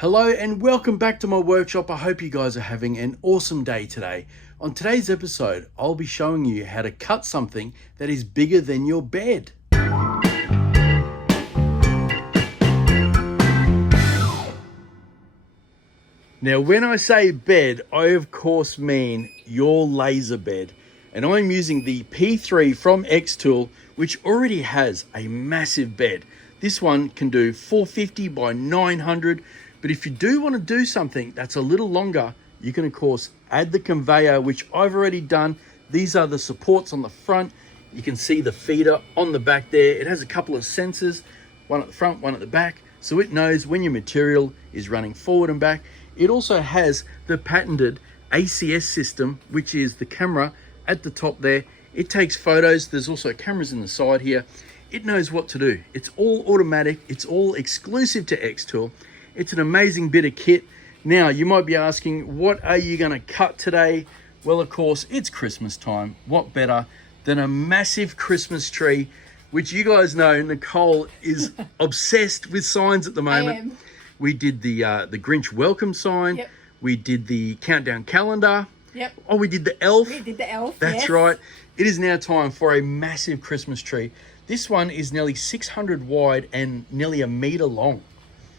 Hello and welcome back to my workshop. I hope you guys are having an awesome day today. On today's episode, I'll be showing you how to cut something that is bigger than your bed. Now, when I say bed, I of course mean your laser bed. And I'm using the P3 from xTool, which already has a massive bed. This one can do 450 by 900. But if you do want to do something that's a little longer, you can of course add the conveyor, which I've already done. These are the supports on the front. You can see the feeder on the back there. It has a couple of sensors, one at the front, one at the back. So it knows when your material is running forward and back. It also has the patented ACS system, which is the camera at the top there. It takes photos. There's also cameras in the side here. It knows what to do. It's all automatic. It's all exclusive to xTool. It's an amazing bit of kit. Now, you might be asking, what are you going to cut today? Well, of course, it's Christmas time. What better than a massive Christmas tree, which you guys know Nicole is obsessed with signs at the moment. I am. We did the Grinch welcome sign. Yep. We did the countdown calendar. Yep. Oh, we did the elf. We did the elf. That's yes. right. It is now time for a massive Christmas tree. This one is nearly 600 wide and nearly a meter long.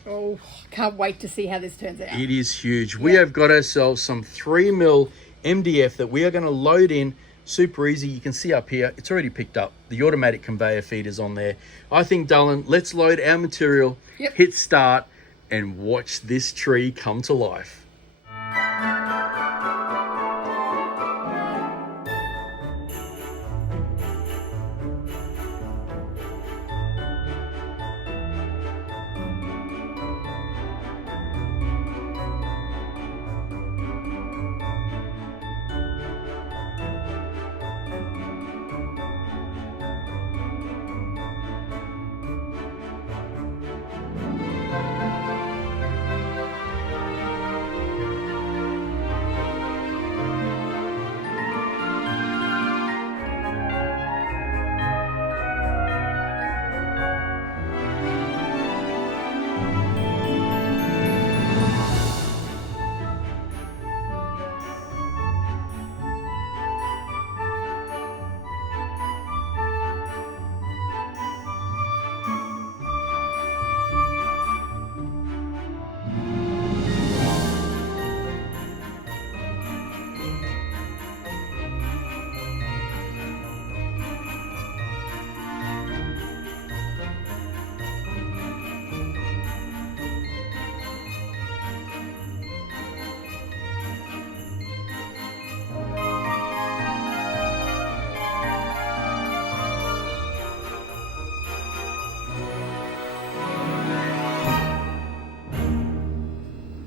Oh, can't wait to see how this turns out. It is huge. We have got ourselves some 3mm MDF that we are going to load in. Super easy. You can see up here, it's already picked up. The automatic conveyor feeders on there. I think, Dylan, let's load our material, hit start, and watch this tree come to life.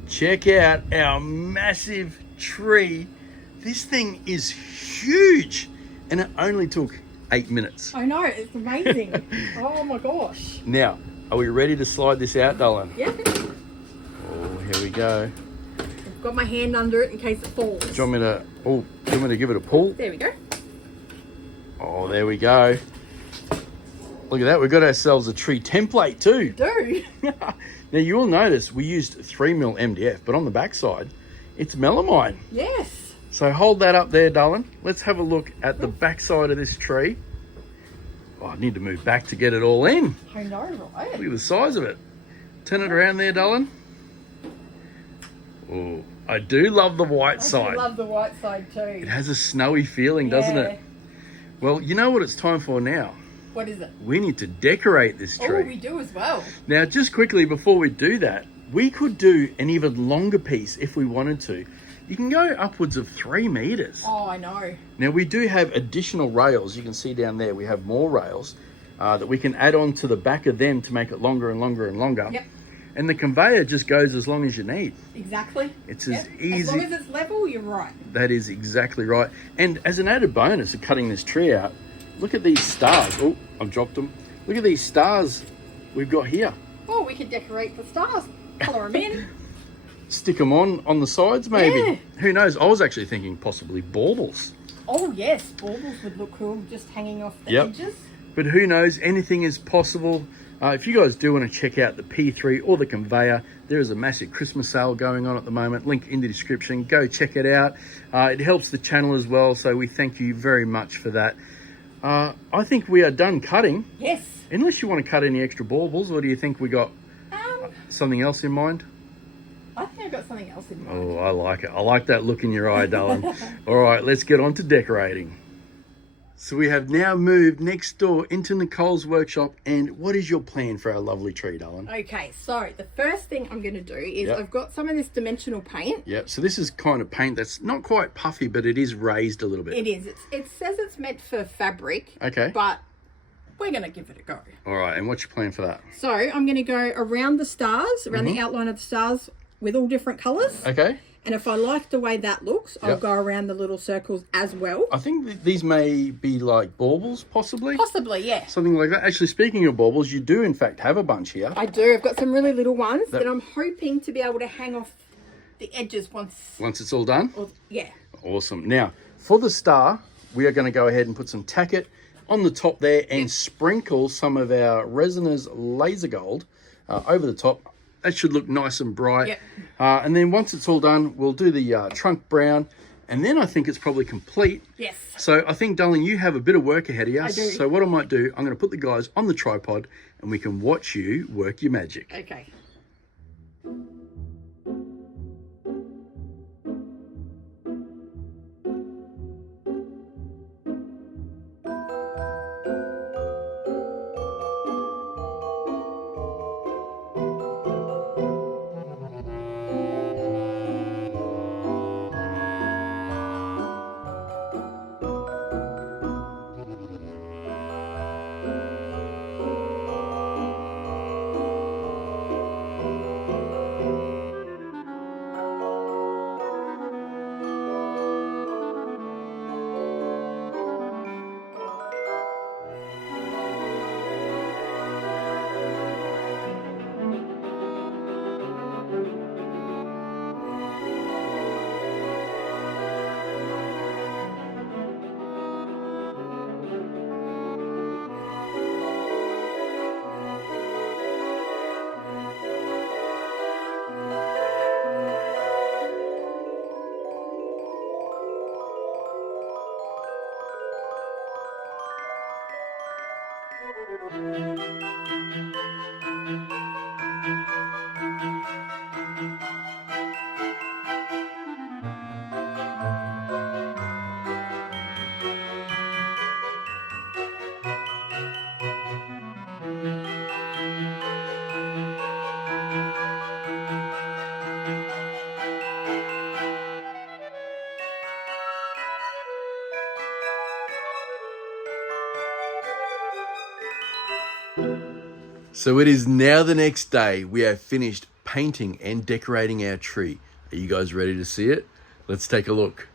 Check out our massive tree. This thing is huge, and it only took 8 minutes. I know, it's amazing. Oh my gosh. Now, are we ready to slide this out, Dylan? Yeah. Oh, here we go. I've got my hand under it in case it falls. Do you want me to give it a pull? There we go. Oh, there we go. Look at that, we've got ourselves a tree template too. Do. Now you will notice we used 3mm MDF, but on the back side, it's melamine. Yes. So hold that up there, darling. Let's have a look at the back side of this tree. Oh, I need to move back to get it all in. I know, right? Look at the size of it. Turn it around there, darling. Oh, I do love the white side. I love the white side too. It has a snowy feeling, doesn't it? Well, you know what it's time for now? What is it? We need to decorate this tree. Oh, we do as well. Now, just quickly before we do that, we could do an even longer piece if we wanted to. You can go upwards of 3 meters. Oh, I know. Now, we do have additional rails. You can see down there, we have more rails that we can add on to the back of them to make it longer and longer and longer. Yep. And the conveyor just goes as long as you need. Exactly. It's as easy. As long as it's level, you're right. That is exactly right. And as an added bonus of cutting this tree out, look at these stars. Oh, I've dropped them. Look at these stars we've got here. Oh, we could decorate the stars. Colour them in. Stick them on the sides, maybe. Yeah. Who knows? I was actually thinking possibly baubles. Oh, yes. Baubles would look cool just hanging off the Yep. edges. But who knows? Anything is possible. If you guys do want to check out the P3 or the conveyor, there is a massive Christmas sale going on at the moment. Link in the description. Go check it out. It helps the channel as well, so we thank you very much for that. I think we are done cutting. Yes. Unless you want to cut any extra baubles, or do you think we got something else in mind? I think I've got something else in mind. Oh, I like it. I like that look in your eye, darling. All right, let's get on to decorating. So we have now moved next door into Nicole's workshop. And what is your plan for our lovely tree, darling? Okay, so the first thing I'm going to do is Yep. I've got some of this dimensional paint. Yep, so this is kind of paint that's not quite puffy, but it is raised a little bit. It is. It says it's meant for fabric. Okay. But we're going to give it a go. All right, and what's your plan for that? So I'm going to go around the stars, around the outline of the stars with all different colours. Okay. And if I like the way that looks, I'll Yep. go around the little circles as well. I think these may be like baubles, possibly. Possibly, yeah. Something like that. Actually, speaking of baubles, you do in fact have a bunch here. I do. I've got some really little ones that I'm hoping to be able to hang off the edges once. Once it's all done? Yeah. Awesome. Now, for the star, we are going to go ahead and put some tacket on the top there and sprinkle some of our RESINERS laser gold over the top. That should look nice and bright. Yep. And then once it's all done, we'll do the trunk brown. And then I think it's probably complete. Yes. So I think, darling, you have a bit of work ahead of us. I do. So what I might do, I'm going to put the guys on the tripod and we can watch you work your magic. Okay. So it is now the next day. We have finished painting and decorating our tree. Are you guys ready to see it? Let's take a look.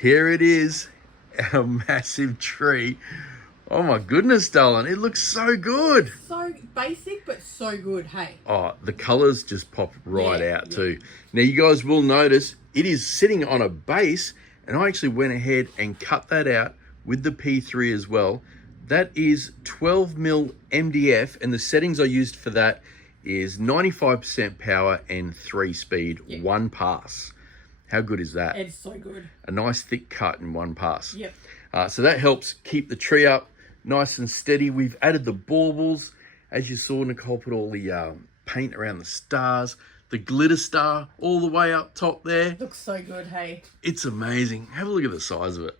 Here it is, our massive tree. Oh my goodness, darling, it looks so good. So basic, but so good, hey. Oh, the colors just pop right Yeah, out too. Now you guys will notice it is sitting on a base, and I actually went ahead and cut that out with the P3 as well. That is 12mm MDF, and the settings I used for that is 95% power and 3-speed, 1 pass. How good is that? It's so good. A nice thick cut in 1 pass. Yep. So that helps keep the tree up nice and steady. We've added the baubles. As you saw, Nicole put all the paint around the stars, the glitter star all the way up top there. Looks so good, hey. It's amazing. Have a look at the size of it.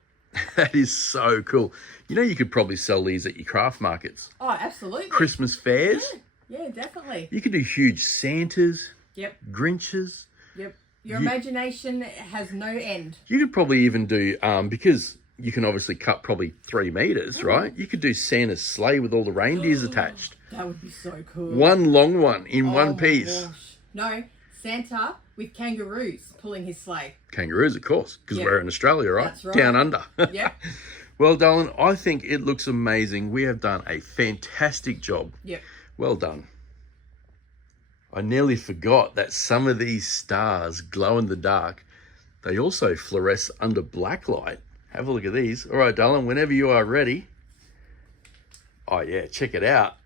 That is so cool. You know, you could probably sell these at your craft markets. Oh, absolutely. Christmas fairs. Yeah, definitely. You could do huge Santas, Yep. Grinches. Yep. Your imagination has no end. You could probably even do, because you can obviously cut probably 3 meters, right? You could do Santa's sleigh with all the reindeers attached. That would be so cool. One long one in Oh one my piece. gosh. No, Santa with kangaroos pulling his sleigh. Kangaroos, of course, because Yep. we're in Australia, right? That's right. Down under. Yep. Well, darling, I think it looks amazing. We have done a fantastic job. Yep. Well done. I nearly forgot that some of these stars glow in the dark. They also fluoresce under black light. Have a look at these. All right, darling, whenever you are ready. Oh, yeah, check it out.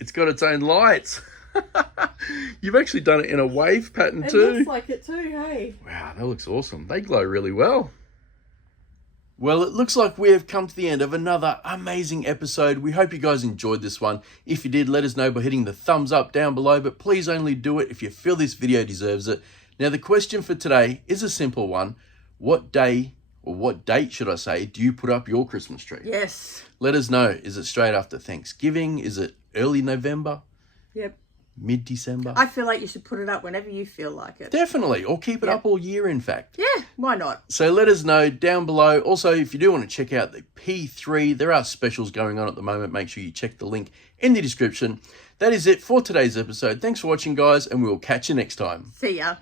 It's got its own lights. You've actually done it in a wave pattern too. It looks like it too, hey? Wow, that looks awesome. They glow really well. Well, it looks like we have come to the end of another amazing episode. We hope you guys enjoyed this one. If you did, let us know by hitting the thumbs up down below, but please only do it if you feel this video deserves it. Now, the question for today is a simple one. What day, or what date should I say, do you put up your Christmas tree? Yes. Let us know. Is it straight after Thanksgiving? Is it early November? Yep. Mid-December? I feel like you should put it up whenever you feel like it. Definitely. Or keep it up all year, in fact. Yeah, why not? So let us know down below. Also, if you do want to check out the P3, there are specials going on at the moment. Make sure you check the link in the description. That is it for today's episode. Thanks for watching, guys, and we'll catch you next time. See ya.